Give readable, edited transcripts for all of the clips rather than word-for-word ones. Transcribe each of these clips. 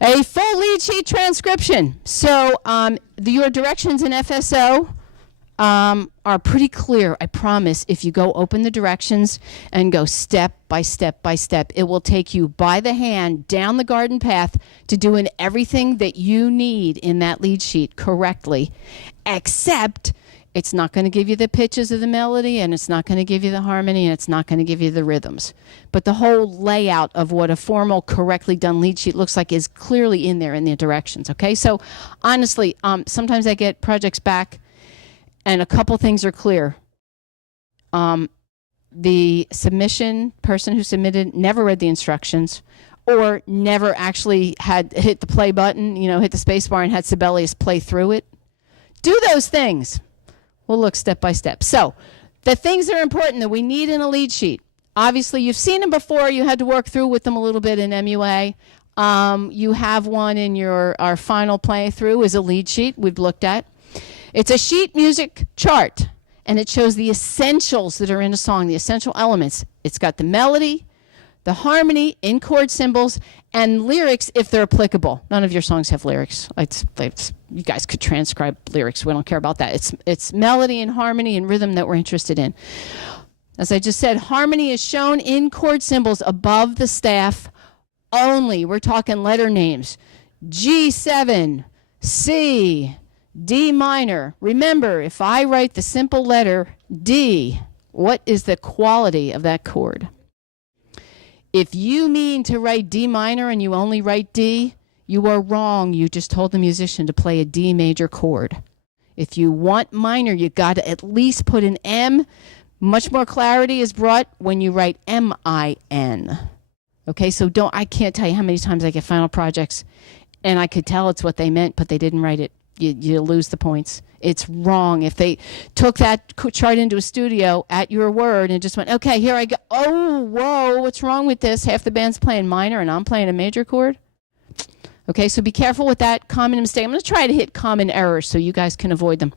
A full lead sheet transcription. So your directions in FSO are pretty clear, I promise. If you go open the directions and go step by step by step, it will take you by the hand down the garden path to doing everything that you need in that lead sheet correctly, except it's not going to give you the pitches of the melody, and it's not going to give you the harmony, and it's not going to give you the rhythms. But the whole layout of what a formal, correctly done lead sheet looks like is clearly in there in the directions, okay? So honestly, sometimes I get projects back, and a couple things are clear. The submission person who submitted never read the instructions, or never actually had hit the play button, hit the space bar and had Sibelius play through it. Do those things. We'll look step by step. So the things that are important that we need in a lead sheet. Obviously, you've seen them before. You had to work through with them a little bit in MUA. You have one in our final playthrough is a lead sheet we've looked at. It's a sheet music chart, and it shows the essentials that are in a song, the essential elements. It's got the melody, the harmony in chord symbols, and lyrics if they're applicable. None of your songs have lyrics. You guys could transcribe lyrics. We don't care about that. It's melody and harmony and rhythm that we're interested in. As I just said, harmony is shown in chord symbols above the staff only. We're talking letter names. G7, C, D minor. Remember, if I write the simple letter D, what is the quality of that chord? If you mean to write D minor and you only write D, you are wrong. You just told the musician to play a D major chord. If you want minor, you got to at least put an M. Much more clarity is brought when you write M-I-N. Okay, so I can't tell you how many times I get final projects and I could tell it's what they meant, but they didn't write it. You lose the points. It's wrong. If they took that chart into a studio at your word and just went, okay, here I go. Oh, whoa, what's wrong with this? Half the band's playing minor and I'm playing a major chord. Okay, so be careful with that common mistake. I'm going to try to hit common errors so you guys can avoid them.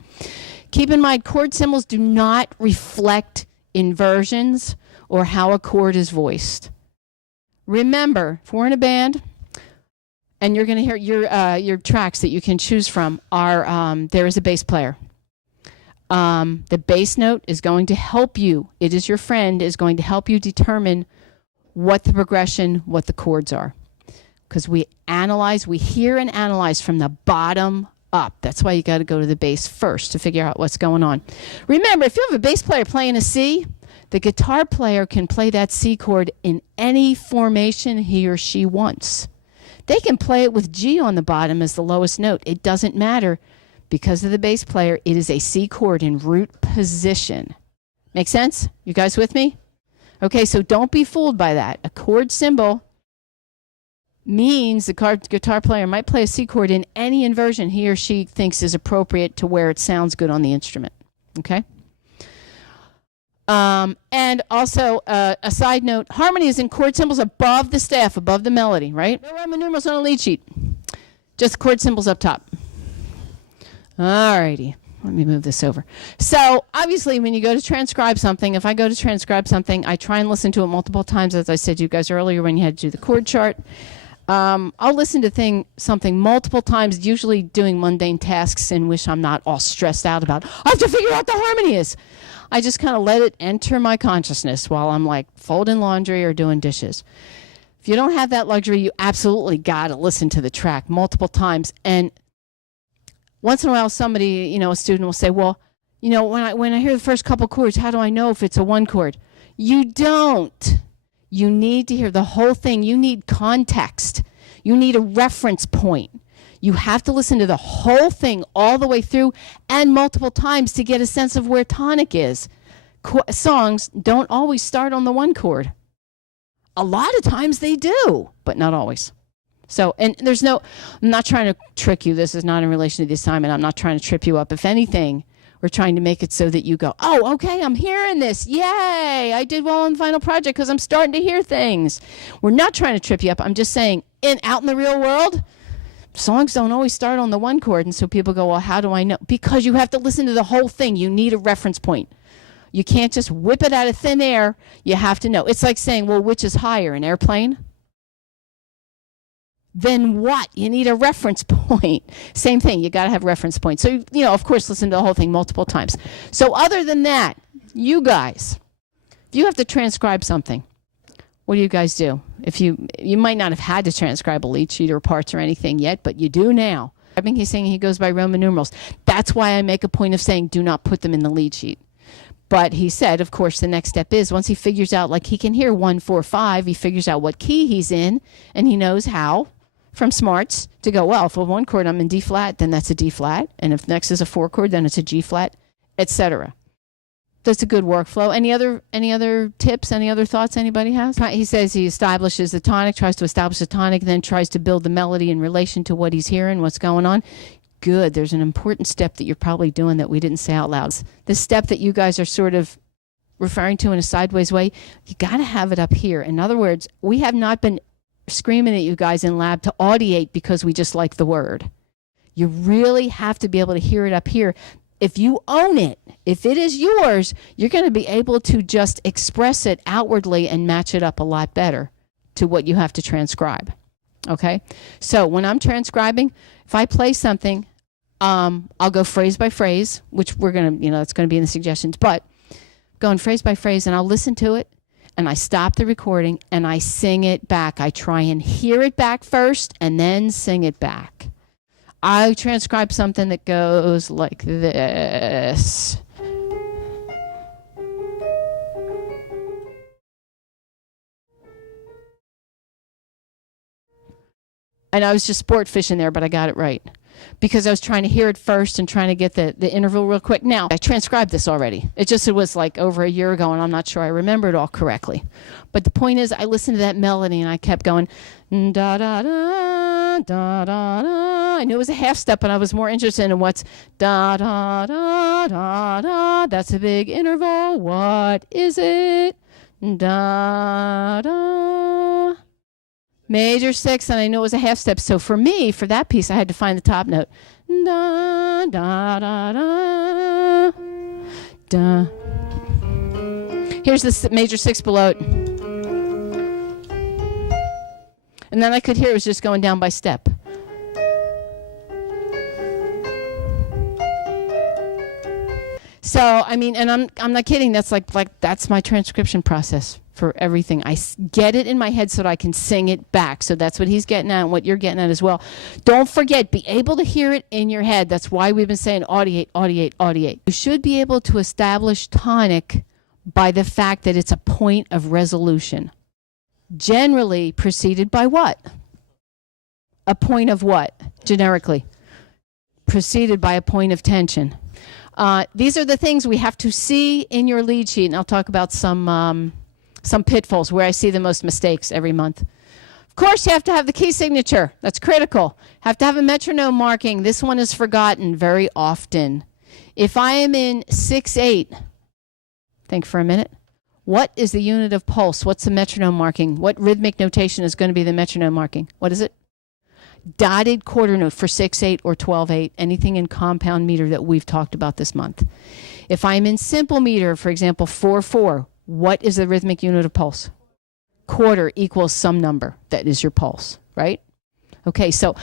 Keep in mind, chord symbols do not reflect inversions or how a chord is voiced. Remember, if we're in a band, and you're going to hear your tracks that you can choose from are, there is a bass player. The bass note is going to help you. It is your friend, is going to help you determine what the progression, what the chords are. Because we hear and analyze from the bottom up. That's why you got to go to the bass first to figure out what's going on. Remember, if you have a bass player playing a C, the guitar player can play that C chord in any formation he or she wants. They can play it with G on the bottom as the lowest note. It doesn't matter. Because of the bass player, it is a C chord in root position. Make sense? You guys with me? Okay, so don't be fooled by that. A chord symbol means the guitar player might play a C chord in any inversion he or she thinks is appropriate to where it sounds good on the instrument. Okay? And also, a side note, harmony is in chord symbols above the staff, above the melody, right? No Roman numerals on a lead sheet. Just chord symbols up top. Alrighty, let me move this over. So, obviously, when you go to transcribe something, if I go to transcribe something, I try and listen to it multiple times, as I said to you guys earlier when you had to do the chord chart. I'll listen to something multiple times, usually doing mundane tasks in which I'm not all stressed out about, I have to figure out the harmony is. I just kind of let it enter my consciousness while I'm like folding laundry or doing dishes. If you don't have that luxury, you absolutely got to listen to the track multiple times. And once in a while, somebody, a student will say, well, when I hear the first couple chords, how do I know if it's a one chord? You don't. You need to hear the whole thing. You need context. You need a reference point. You have to listen to the whole thing all the way through and multiple times to get a sense of where tonic is. Songs don't always start on the one chord. A lot of times they do, but not always. So, and I'm not trying to trick you. This is not in relation to the assignment. I'm not trying to trip you up. If anything, we're trying to make it so that you go, oh, okay, I'm hearing this. Yay, I did well on the final project because I'm starting to hear things. We're not trying to trip you up. I'm just saying, out in the real world, songs don't always start on the one chord, and so people go, well, how do I know? Because you have to listen to the whole thing. You need a reference point. You can't just whip it out of thin air. You have to know. It's like saying, well, which is higher, an airplane then what? You need a reference point. Same thing. You got to have reference points. So, of course, listen to the whole thing multiple times. So other than that, you guys, if you have to transcribe something, what do you guys do? If you might not have had to transcribe a lead sheet or parts or anything yet, but you do now. I think he's saying he goes by Roman numerals. That's why I make a point of saying do not put them in the lead sheet. But he said, of course, the next step is once he figures out, like he can hear 1, 4, 5, he figures out what key he's in, and he knows how from smarts to go, well, if on one chord I'm in D flat, then that's a D flat. And if next is a 4 chord, then it's a G flat, etc. That's a good workflow. Any other tips, any other thoughts anybody has? He says he establishes the tonic, tries to establish the tonic, then tries to build the melody in relation to what he's hearing, what's going on. Good. There's an important step that you're probably doing that we didn't say out loud. The step that you guys are sort of referring to in a sideways way, you got to have it up here. In other words, we have not been screaming at you guys in lab to audiate because we just like the word. You really have to be able to hear it up here. If you own it, if it is yours, you're going to be able to just express it outwardly and match it up a lot better to what you have to transcribe. Okay? So when I'm transcribing, if I play something, I'll go phrase by phrase, which we're going to, it's going to be in the suggestions, but going phrase by phrase, and I'll listen to it, and I stop the recording, and I sing it back. I try and hear it back first, and then sing it back. I transcribe something that goes like this. And I was just sport fishing there, but I got it right. Because I was trying to hear it first and trying to get the interval real quick. Now, I transcribed this already. It was like over a year ago, and I'm not sure I remember it all correctly. But the point is, I listened to that melody, and I kept going, da-da-da, da-da-da. I knew it was a half step, and I was more interested in what's da-da-da-da-da. That's a big interval. What is it? Da-da. Major 6, and I knew it was a half step. So for me, for that piece, I had to find the top note. Da, da, da, da, da. Here's the major 6 below it. And then I could hear it was just going down by step. So, and I'm not kidding. That's like that's my transcription process for everything. I get it in my head so that I can sing it back. So that's what he's getting at and what you're getting at as well. Don't forget, be able to hear it in your head. That's why we've been saying audiate, audiate, audiate. You should be able to establish tonic by the fact that it's a point of resolution. Generally preceded by what? A point of what? Generically. Preceded by a point of tension. These are the things we have to see in your lead sheet, and I'll talk about some pitfalls where I see the most mistakes every month. Of course, you have to have the key signature. That's critical. Have to have a metronome marking. This one is forgotten very often. If I am in 6/8, think for a minute. What is the unit of pulse? What's the metronome marking? What rhythmic notation is going to be the metronome marking? What is it? Dotted quarter note for 6/8 or 12/8, anything in compound meter that we've talked about this month. If I'm in simple meter, for example, 4/4, what is the rhythmic unit of pulse? Quarter equals some number. That is your pulse, right? Okay, so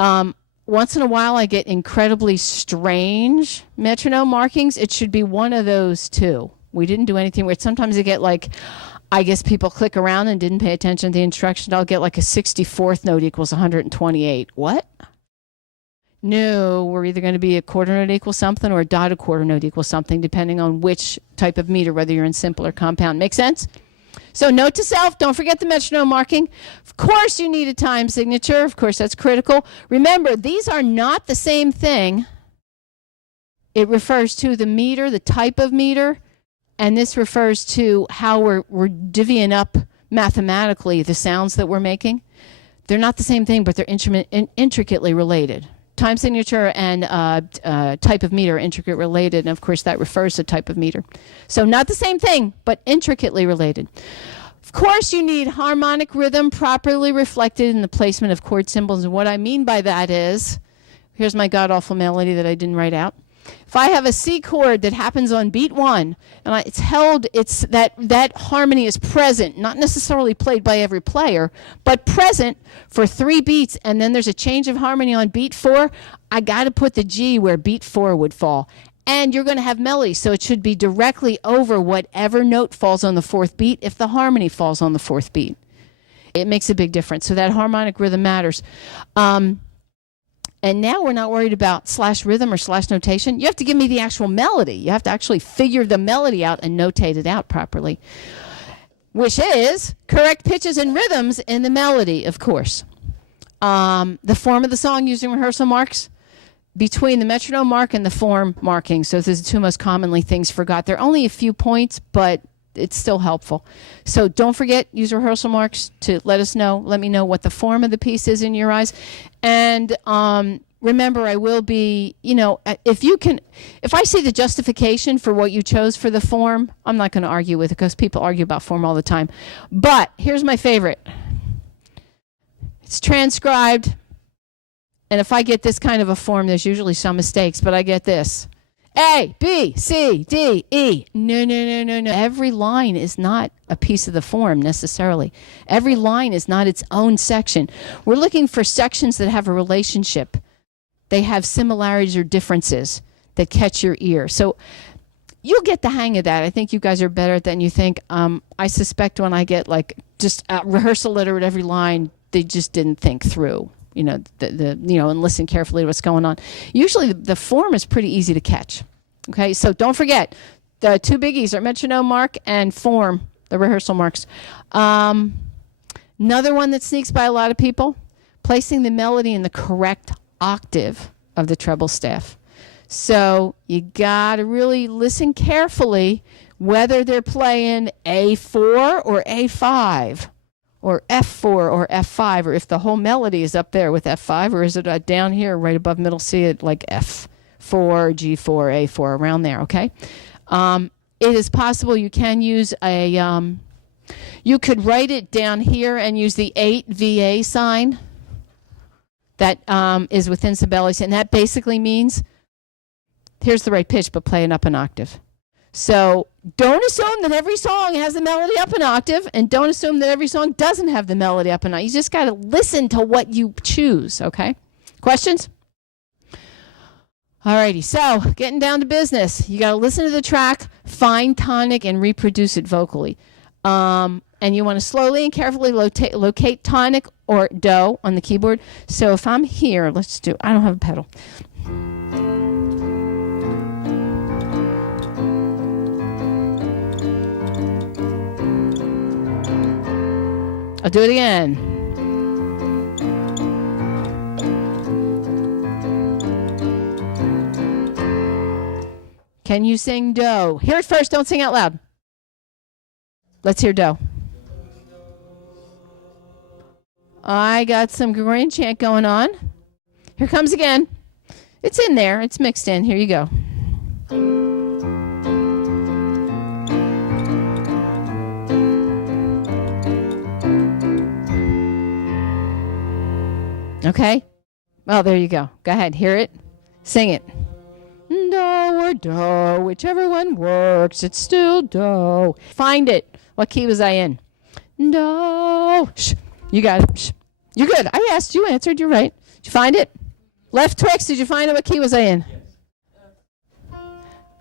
once in a while I get incredibly strange metronome markings. It should be one of those two. We didn't do anything weird. Sometimes I get I guess people click around and didn't pay attention to the instruction. I'll get a 64th note equals 128. What? No, we're either going to be a quarter note equals something or a dotted quarter note equals something, depending on which type of meter, whether you're in simple or compound. Make sense? So note to self, don't forget the metronome marking. Of course you need a time signature. Of course, that's critical. Remember, these are not the same thing. It refers to the meter, the type of meter, and this refers to how we're divvying up mathematically the sounds that we're making. They're not the same thing, but they're intricately related. Time signature and type of meter are intricately related, and of course that refers to type of meter. So not the same thing, but intricately related. Of course you need harmonic rhythm properly reflected in the placement of chord symbols, and what I mean by that is, here's my god-awful melody that I didn't write out. If I have a C chord that happens on beat 1, and it's held, it's that harmony is present, not necessarily played by every player, but present for 3 beats, and then there's a change of harmony on beat 4, I got to put the G where beat 4 would fall. And you're going to have melody, so it should be directly over whatever note falls on the 4th beat if the harmony falls on the 4th beat. It makes a big difference. So that harmonic rhythm matters. And now we're not worried about slash rhythm or slash notation. You have to give me the actual melody. You have to actually figure the melody out and notate it out properly, which is correct pitches and rhythms in the melody, of course. The form of the song using rehearsal marks between the metronome mark and the form marking. So those are the 2 most commonly things forgot. There are only a few points, but it's still helpful. So don't forget, use rehearsal marks to let me know what the form of the piece is in your eyes. And remember, I will be, if I see the justification for what you chose for the form, I'm not going to argue with it because people argue about form all the time. But here's my favorite. It's transcribed. And if I get this kind of a form, there's usually some mistakes, but I get this. A, B, C, D, E. No. Every line is not a piece of the form necessarily. Every line is not its own section. We're looking for sections that have a relationship. They have similarities or differences that catch your ear. So you'll get the hang of that. I think you guys are better than you think. I suspect when I get just a rehearsal letter at every line, they just didn't think through. And listen carefully to what's going on. Usually the form is pretty easy to catch. Okay, so don't forget, the 2 biggies are metronome mark and form, the rehearsal marks. Another one that sneaks by a lot of people, placing the melody in the correct octave of the treble staff. So you got to really listen carefully whether they're playing A4 or A5. Or F4 or F5, or if the whole melody is up there with F5, or is it down here right above middle C at like F4, G4, A4, around there, okay? It is possible you can use you could write it down here and use the 8 VA sign that is within Sibelius, and that basically means here's the right pitch, but play it up an octave. So don't assume that every song has the melody up an octave, and don't assume that every song doesn't have the melody up an octave. You just got to listen to what you choose, okay? Questions? Alrighty, so getting down to business. You got to listen to the track, find tonic, and reproduce it vocally. And you want to slowly and carefully locate tonic or do on the keyboard. So if I'm here, I don't have a pedal. I'll do it again. Can you sing do? Hear it first, don't sing out loud. Let's hear do. I got some Gregorian chant going on. Here comes again. It's in there, it's mixed in. Here you go. Okay? Well, there you go. Go ahead. Hear it. Sing it. Do or do, whichever one works. It's still do. Find it. What key was I in? Do. Shh. You got it. Shh. You're good. I asked. You answered. You're right. Did you find it? Left Twix. Did you find it? What key was I in?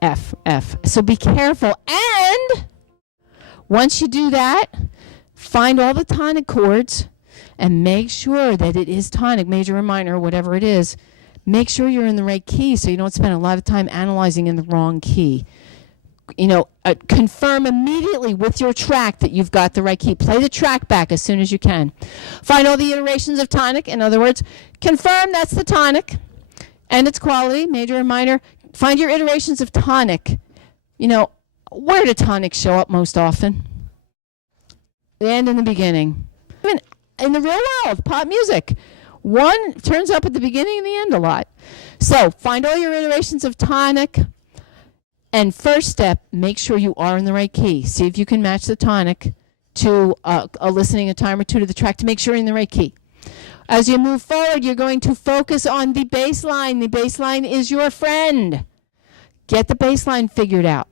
F. So be careful. And once you do that, find all the tonic chords and make sure that it is tonic, major or minor, whatever it is. Make sure you're in the right key so you don't spend a lot of time analyzing in the wrong key. Confirm immediately with your track that you've got the right key. Play the track back as soon as you can. Find all the iterations of tonic. In other words, confirm that's the tonic and its quality, major or minor. Find your iterations of tonic. Where do tonics show up most often? The end and the beginning. Even in the real world, pop music. One turns up at the beginning and the end a lot. So find all your iterations of tonic. And first step, make sure you are in the right key. See if you can match the tonic to listening a time or two to the track to make sure you're in the right key. As you move forward, you're going to focus on the bass line. The bass line is your friend. Get the bass line figured out.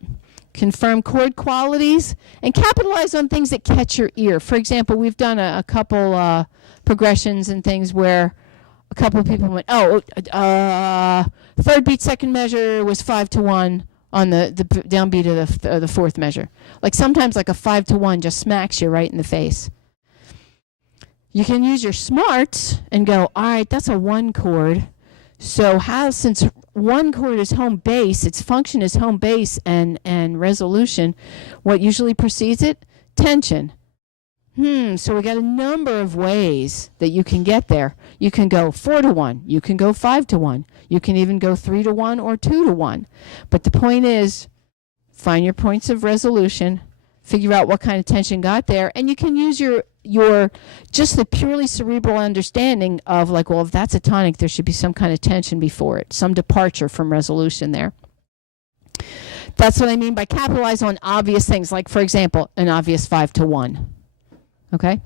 Confirm chord qualities and capitalize on things that catch your ear. For example, we've done a couple progressions and things where a couple of people went, third beat, second measure was 5-1 on the downbeat of the fourth measure. Like sometimes like a 5-1 just smacks you right in the face. You can use your smarts and go, all right, that's a 1 chord. So since 1 chord is home bass, its function is home bass and resolution, what usually precedes it? Tension. So we got a number of ways that you can get there. You can go 4-1. You can go 5-1. You can even go 3-1 or 2-1. But the point is, find your points of resolution, figure out what kind of tension got there, and you can use your just the purely cerebral understanding of like, well, if that's a tonic, there should be some kind of tension before it, some departure from resolution there. That's what I mean by capitalize on obvious things, like, for example, an obvious 5-1. Okay?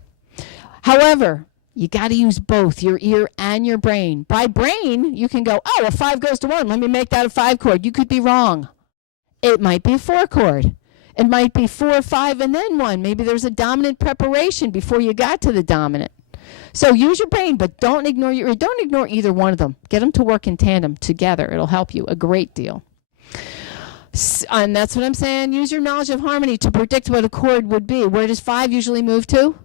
However, you got to use both your ear and your brain. By brain, you can go, a 5 goes to 1. Let me make that a 5 chord. You could be wrong. It might be a 4 chord. It might be 4, 5, and then 1. Maybe there's a dominant preparation before you got to the dominant. So use your brain, but don't ignore either one of them. Get them to work in tandem together. It'll help you a great deal. And that's what I'm saying. Use your knowledge of harmony to predict what a chord would be. Where does 5 usually move to?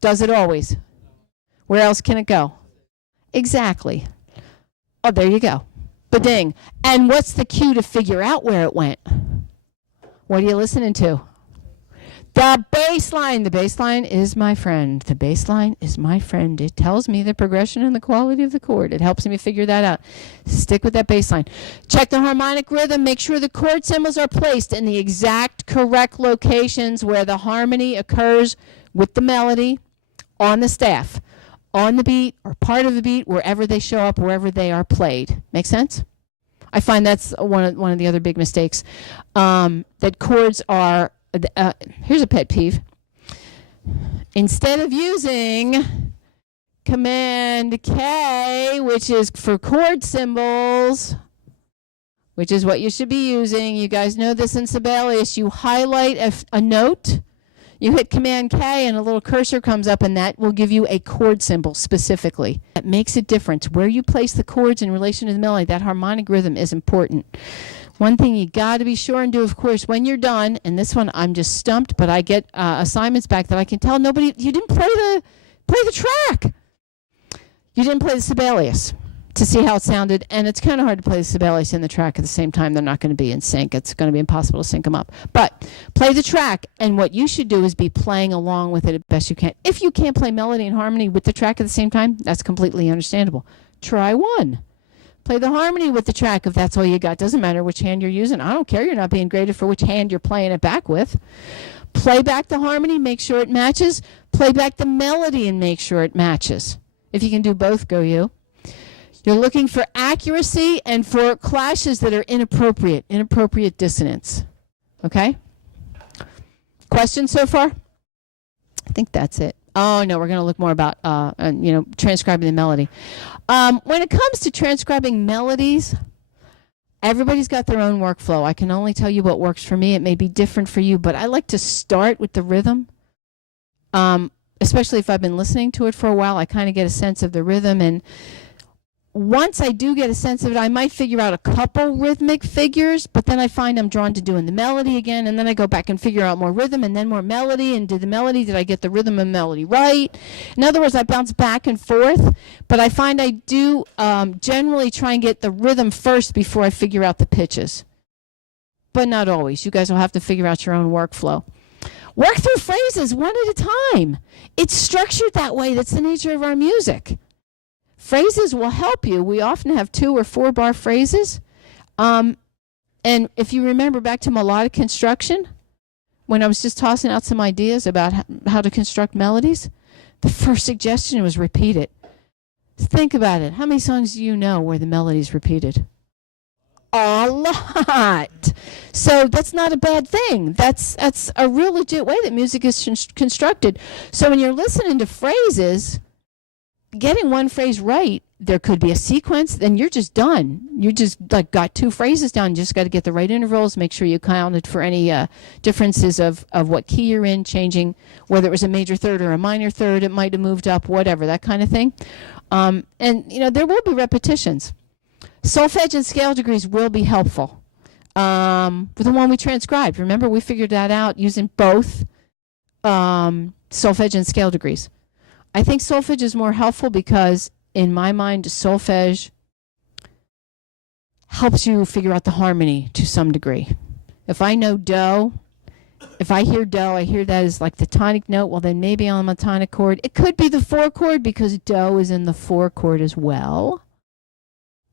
Does it always? Where else can it go? Exactly. Oh, there you go. Ba-ding. And what's the cue to figure out where it went? What are you listening to? The bass line. The bass line is my friend. The bass line is my friend. It tells me the progression and the quality of the chord. It helps me figure that out. Stick with that bass line. Check the harmonic rhythm. Make sure the chord symbols are placed in the exact correct locations where the harmony occurs with the melody on the staff, on the beat or part of the beat, wherever they show up, wherever they are played. Make sense? I find that's one of the other big mistakes. That chords are, here's a pet peeve. Instead of using Command K, which is for chord symbols, which is what you should be using, you guys know this in Sibelius, you highlight a note, you hit Command K and a little cursor comes up and that will give you a chord symbol specifically. That makes a difference. Where you place the chords in relation to the melody, that harmonic rhythm is important. One thing you got to be sure and do, of course, when you're done, and this one I'm just stumped, but I get assignments back that I can tell you didn't play the track. You didn't play the Sibelius to see how it sounded, and it's kind of hard to play the Sibelius and the track at the same time. They're not going to be in sync. It's going to be impossible to sync them up. But play the track, and what you should do is be playing along with it as best you can. If you can't play melody and harmony with the track at the same time, that's completely understandable. Try one. Play the harmony with the track if that's all you got. Doesn't matter which hand you're using. I don't care. You're not being graded for which hand you're playing it back with. Play back the harmony, make sure it matches. Play back the melody and make sure it matches. If you can do both, go you. You're looking for accuracy and for clashes that are inappropriate dissonance. Okay? Questions so far? I think that's it. Oh, no, we're going to look more about, transcribing the melody. When it comes to transcribing melodies, everybody's got their own workflow. I can only tell you what works for me. It may be different for you, but I like to start with the rhythm. Especially if I've been listening to it for a while, I kind of get a sense of the rhythm, and once I do get a sense of it, I might figure out a couple rhythmic figures, but then I find I'm drawn to doing the melody again, and then I go back and figure out more rhythm and then more melody, and did I get the rhythm and melody right? In other words, I bounce back and forth, but I find I do generally try and get the rhythm first before I figure out the pitches. But not always. You guys will have to figure out your own workflow. Work through phrases one at a time. It's structured that way. That's the nature of our music. Phrases will help you. We often have 2 or 4 bar phrases. And if you remember back to melodic construction, when I was just tossing out some ideas about how to construct melodies, the first suggestion was repeat it. Think about it. How many songs do you know where the melody is repeated? A lot. So that's not a bad thing. That's a real legit way that music is constructed. So when you're listening to phrases, getting one phrase right There could be a sequence, then you're just done. You just like got 2 phrases down. You just got to get the right intervals, make sure you counted for any differences of what key you're in, changing whether it was a major third or a minor third, it might have moved up, whatever, that kind of thing. And, there will be repetitions. Solfege and scale degrees will be helpful. With the one we transcribed, remember we figured that out using both solfege and scale degrees. I think solfege is more helpful because in my mind, solfege helps you figure out the harmony to some degree. If I know do, if I hear do, I hear that as like the tonic note. Well, then maybe I'm a tonic chord. It could be the 4 chord because do is in the 4 chord as well.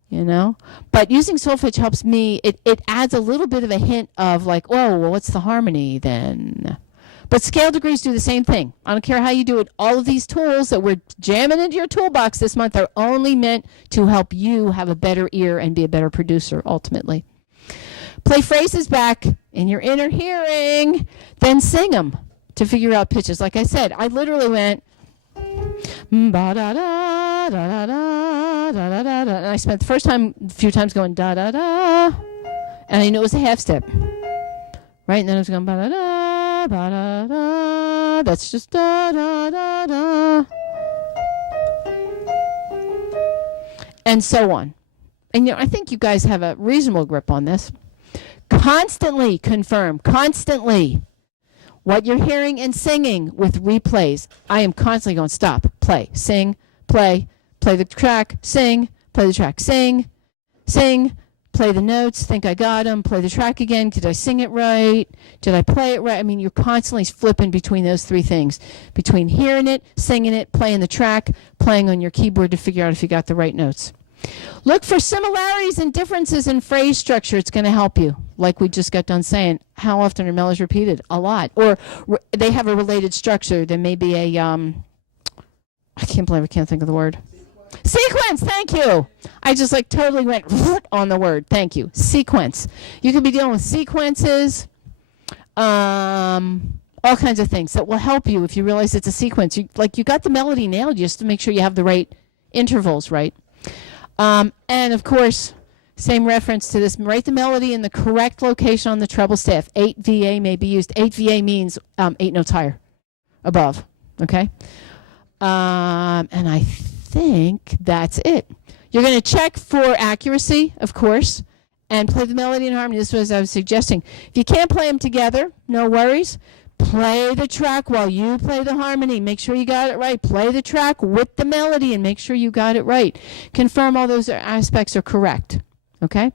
But using solfege helps me. It adds a little bit of a hint of like, oh, well, what's the harmony then? But scale degrees do the same thing. I don't care how you do it. All of these tools that we're jamming into your toolbox this month are only meant to help you have a better ear and be a better producer, ultimately. Play phrases back in your inner hearing, then sing them to figure out pitches. Like I said, I literally went, ba-da-da, da-da-da, da-da-da, and I spent the first time, a few times going da-da-da, and I knew it was a half step. Right? And then I was going ba-da-da, ba-da-da. That's just da-da-da-da. And so on. And I think you guys have a reasonable grip on this. Constantly confirm, constantly, what you're hearing and singing with replays. I am constantly going, stop, play, sing, play the track, sing, play the track, sing, play the notes, think I got them, play the track again, did I sing it right, did I play it right? I mean, you're constantly flipping between those 3 things, between hearing it, singing it, playing the track, playing on your keyboard to figure out if you got the right notes. Look for similarities and differences in phrase structure. It's going to help you. Like we just got done saying, how often are melodies repeated? A lot. Or they have a related structure. There may be a, I can't believe I can't think of the word. Sequence, thank you. I just like totally went on the word. Thank you. Sequence. You could be dealing with sequences, all kinds of things that will help you if you realize it's a sequence. You got the melody nailed just to make sure you have the right intervals, right? And of course, same reference to this, write the melody in the correct location on the treble staff. 8 VA may be used. 8 VA means 8 notes higher, above, okay? And I think that's it. You're going to check for accuracy, of course, and play the melody in harmony. This was I was suggesting. If you can't play them together, no worries. Play the track while you play the harmony. Make sure you got it right. Play the track with the melody and make sure you got it right. Confirm all those aspects are correct. Okay?